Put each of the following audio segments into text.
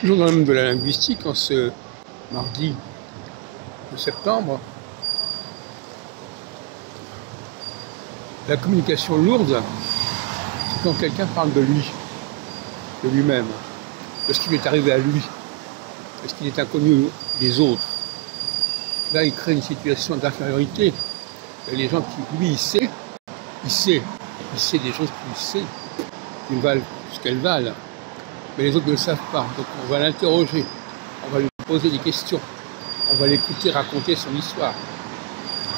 Toujours dans le domaine de la linguistique, en ce mardi de septembre, la communication lourde, c'est quand quelqu'un parle de lui, de lui-même, de ce qui lui est arrivé à lui, de ce qu'il est inconnu des autres. Là, il crée une situation d'infériorité. Et les gens qui, lui, il sait des choses qu'il sait, qui valent ce qu'elles valent. Mais les autres ne le savent pas. Donc on va l'interroger, on va lui poser des questions, on va l'écouter raconter son histoire.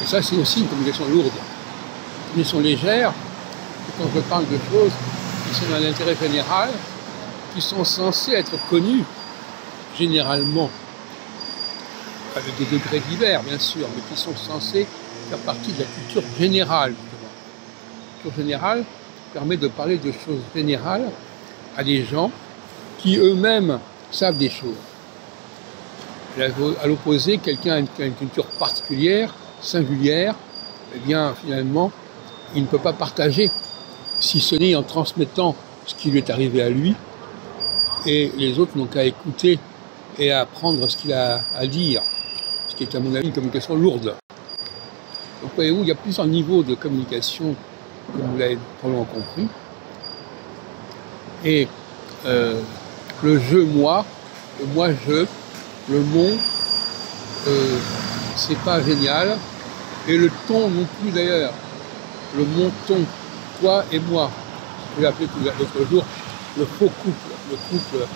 Et ça, c'est aussi une communication lourde. Une communication légère, c'est quand je parle de choses qui sont d'un intérêt général, qui sont censées être connues généralement, avec des degrés divers, bien sûr, mais qui sont censées faire partie de la culture générale. La culture générale permet de parler de choses générales à des gens qui eux-mêmes savent des choses. À l'opposé, quelqu'un qui a une culture particulière, singulière, eh bien, finalement, il ne peut pas partager, si ce n'est en transmettant ce qui lui est arrivé à lui, et les autres n'ont qu'à écouter et à apprendre ce qu'il a à dire, ce qui est, à mon avis, une communication lourde. Donc, voyez-vous, il y a plusieurs niveaux de communication, comme vous l'avez probablement compris. Et le je-moi, le moi-je, le mon, c'est pas génial. Et le ton non plus d'ailleurs. Le mon-ton, toi et moi. Je l'ai appelé l'autre jour le faux couple,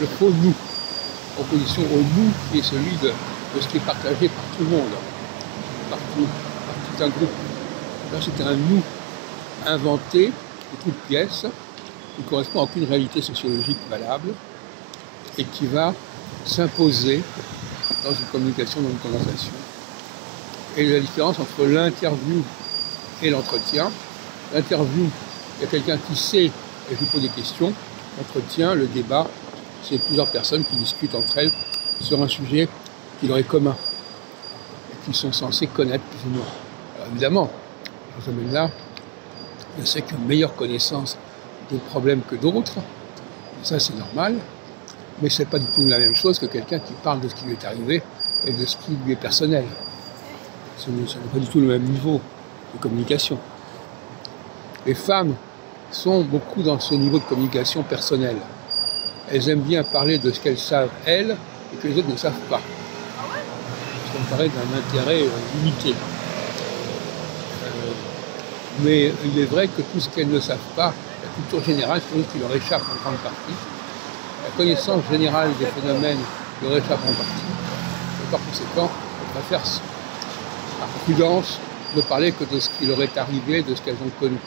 le faux nous, en opposition au nous qui est celui de ce qui est partagé par tout le monde, par tout un groupe. Là, c'est un nous inventé de toutes pièces, qui ne correspond à aucune réalité sociologique valable et qui va s'imposer dans une communication, dans une conversation. Et la différence entre l'interview et l'entretien. L'interview, il y a quelqu'un qui sait et je lui pose des questions. L'entretien, le débat, c'est plusieurs personnes qui discutent entre elles sur un sujet qui leur est commun et qui sont censées connaître plus ou moins. Alors évidemment, dans ce domaine-là, je sais qu'une meilleure connaissance des problèmes que d'autres, ça c'est normal, mais c'est pas du tout la même chose que quelqu'un qui parle de ce qui lui est arrivé et de ce qui lui est personnel. Ce n'est pas du tout le même niveau de communication. Les femmes sont beaucoup dans ce niveau de communication personnelle. Elles aiment bien parler de ce qu'elles savent, elles, et que les autres ne savent pas. Ça me paraît d'un intérêt limité. Mais il est vrai que tout ce qu'elles ne savent pas, la culture générale, c'est quelque chose qui leur échappe en grande partie. La connaissance générale des phénomènes leur échappe en partie. Et par conséquent, on préfère par prudence ne parler que de ce qui leur est arrivé, de ce qu'elles ont connu.